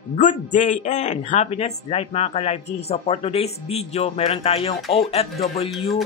Good day and happiness life mga ka-live change. So for today's video, meron tayong OFW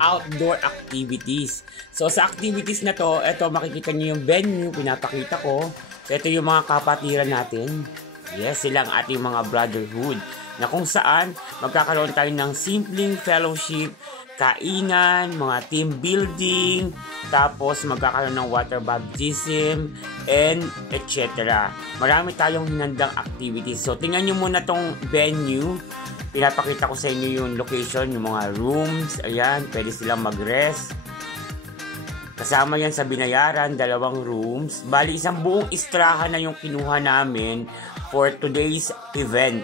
outdoor activities. So sa activities na to, ito makikita niyo yung venue, pinapakita ko. So ito yung mga kapatiran natin. Yes, silang ating mga brotherhood. Na kung saan magkakaroon tayo ng simpleng fellowship, kainan, mga team building, tapos magkakaroon ng water baptism, and etc. Marami tayong hinandang activities. So, tingnan nyo muna tong venue. Pinapakita ko sa inyo yung location, yung mga rooms. Ayan, pwede silang mag-rest. Kasama yan sa binayaran, 2 rooms. Bali, isang buong istrahan na yung kinuha namin for today's event.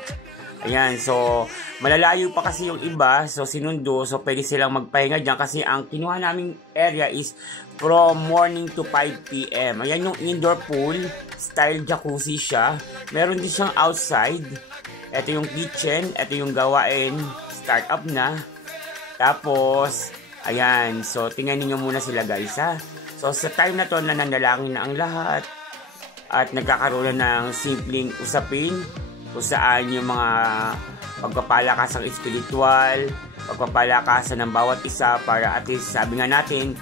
Ayan, so malalayo pa kasi yung iba, so sinundo, so pwede silang magpahinga dyan kasi ang kinuha naming area is from morning to 5 PM. Ayan yung indoor pool, style jacuzzi siya. Meron din siyang outside. Ito yung kitchen, ito yung gawain, start up na. Tapos, ayan, so tingnan niyo muna sila guys ha. So sa time na to, nananalangin na ang lahat at nagkakaroon na ng simpleng usapin kung saan yung mga pagpapalakasan espiritual, pagpapalakasan ng bawat isa para at least sabi nga natin,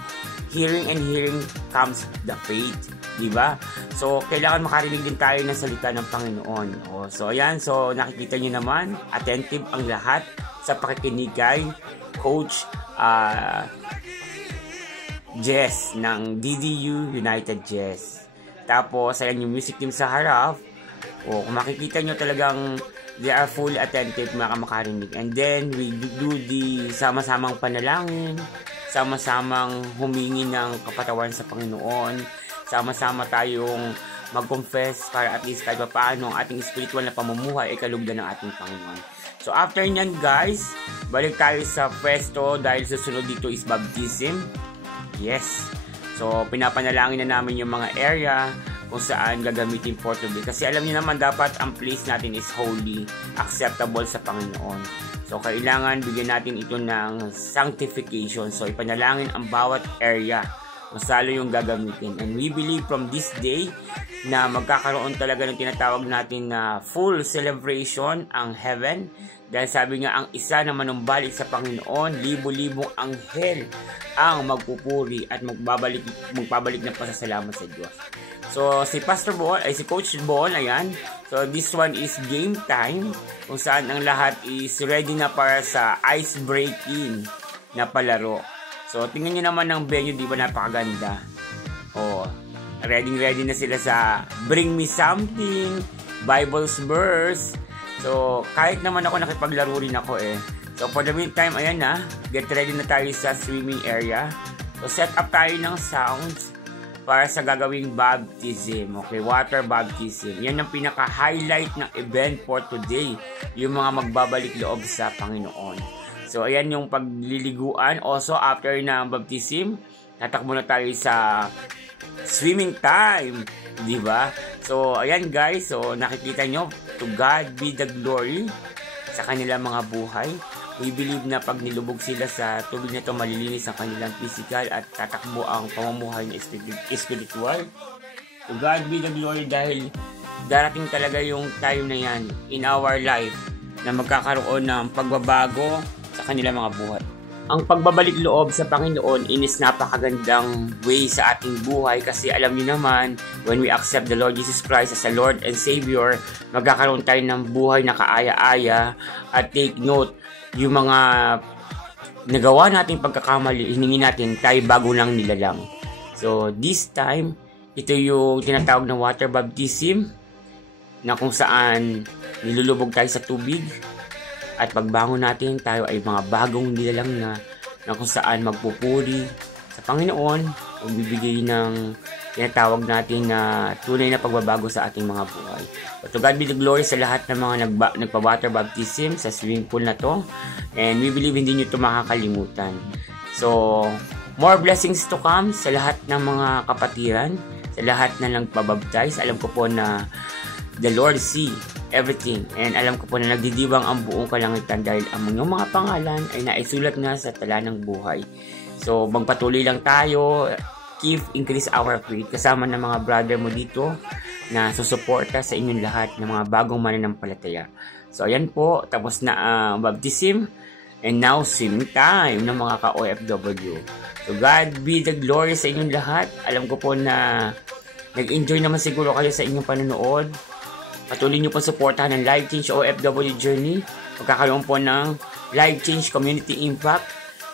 hearing and hearing comes the faith, di ba? So, kailangan makarinig din tayo ng salita ng Panginoon. So, ayan, so nakikita nyo naman, attentive ang lahat sa pakikinig kay Coach Jess ng DDU United Jess. Tapos, ayan yung music team sa harap. Kung makikita nyo talagang they are fully attentive, makarinig. And then, we do the sama-samang panalangin, sama-samang humingi ng kapatawan sa Panginoon, sama-sama tayong mag-confess para at least kahit paano ang ating spiritual na pamumuhay ay kalugdan ng ating Panginoon. So, after nyan guys, balik tayo sa pwesto dahil susunod dito is baptism. Yes. So, pinapanalangin na namin yung mga area kung saan gagamitin for today. Kasi alam niyo naman dapat ang place natin is holy, acceptable sa Panginoon. So, kailangan bigyan natin ito ng sanctification. So, ipanalangin ang bawat area kung saan yung gagamitin. And we believe from this day na magkakaroon talaga ng tinatawag natin na full celebration ang heaven. Dahil sabi nga, ang isa na manumbalik sa Panginoon, libo-libong anghel ang magpupuri at magpabalik ng pasasalamat sa Diyos. So, si Pastor Bon, ay si Coach Bon, ayan. So, this one is game time, kung saan ang lahat is ready na para sa ice-breaking na palaro. So, tingnan nyo naman ng venue, di ba napakaganda? Ready na sila sa Bring Me Something, Bible's Verse. So, kahit naman ako nakipaglaro rin ako eh. So, for the meantime, ayan na. Get ready na tayo sa swimming area. So, set up tayo ng sounds para sa gagawing baptism. Okay, water baptism. Yan ang pinaka-highlight ng event for today. Yung mga magbabalik loob sa Panginoon. So, ayan yung pagliliguan. Also, after na baptism, tatakbo na tayo sa swimming time. Diba? So, ayan guys. So, nakikita nyo, to God be the glory sa kanilang mga buhay. We believe na pag nilubog sila sa tubig na ito, malilinis ang kanilang physical at tatakbo ang pamumuhay na spiritual. To God be the glory dahil darating talaga yung time na yan in our life na magkakaroon ng pagbabago sa kanilang mga buhay. Ang pagbabalik loob sa Panginoon is napakagandang way sa ating buhay kasi alam niyo naman, when we accept the Lord Jesus Christ as a Lord and Savior, magkakaroon tayo ng buhay na kaaya-aya at take note, yung mga nagawa natin pagkakamali, hiningi natin tayo bago lang nilalang. So, this time, ito yung tinatawag na water baptism na kung saan nilulubog tayo sa tubig at pagbangon natin, tayo ay mga bagong nilalang na kung saan magpupuri sa Panginoon o bibigay ng tinatawag natin na tunay na pagbabago sa ating mga buhay. So, to God be the glory sa lahat ng mga nagpa-water baptism sa swimming pool na to. And we believe hindi nyo ito makakalimutan. So, more blessings to come sa lahat ng mga kapatiran, sa lahat na nagpabaptize. Alam ko po na the Lord see everything. And alam ko po na nagdidibang ang buong kalangitan dahil ang mga pangalan ay naisulat na sa tala ng buhay. So, magpatuloy lang tayo. Increase our faith kasama ng mga brother mo dito na susuporta sa inyong lahat ng mga bagong mananampalataya. So ayan po, tapos na baptism and now swimming time ng mga ka-OFW. So God be the glory sa inyong lahat. Alam ko po na nag-enjoy naman siguro kayo sa inyong panonood. Patuloy nyo po suportahan ng Life Change OFW Journey. Magkakaroon po ng Life Change Community Impact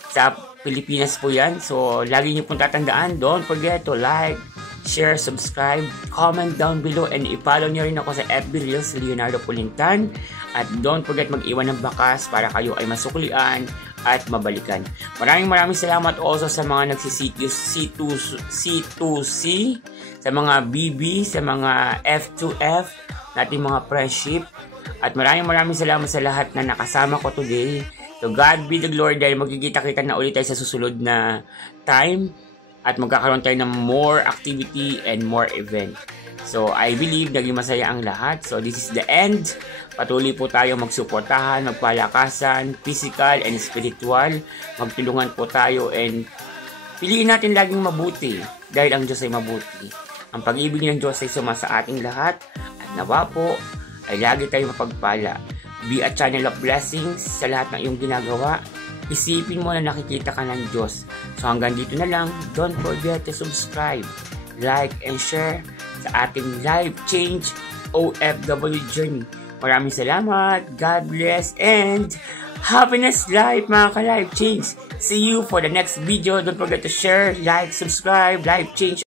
sa Pilipinas po yan. So lagi nyo pong tatandaan, don't forget to like, share, subscribe, comment down below, and i-follow nyo rin ako sa FB Reels Leonardo Pulintan. At don't forget mag-iwan ng bakas para kayo ay masuklian at mabalikan. Maraming salamat also sa mga C2C, sa mga BB, sa mga F2F, natin mga friendship. At maraming salamat sa lahat na nakasama ko today. So God be the glory dahil magkikita-kita na ulit tayo sa susunod na time at magkakaroon tayo ng more activity and more event. So I believe naging masaya ang lahat. So this is the end. Patuloy po tayo magsuportahan, magpalakasan, physical and spiritual. Magtulungan po tayo and piliin natin laging mabuti dahil ang Diyos ay mabuti. Ang pag-ibig ng Diyos ay suma sa ating lahat at nawa po ay lagi tayong mapagpala. Be a channel of blessings sa lahat ng iyong ginagawa. Isipin mo na nakikita ka ng Diyos. So hanggang dito na lang. Don't forget to subscribe, like, and share sa ating Life Change OFW Journey. Maraming salamat. God bless and happiness life mga ka-Life Change. See you for the next video. Don't forget to share, like, subscribe, Life Change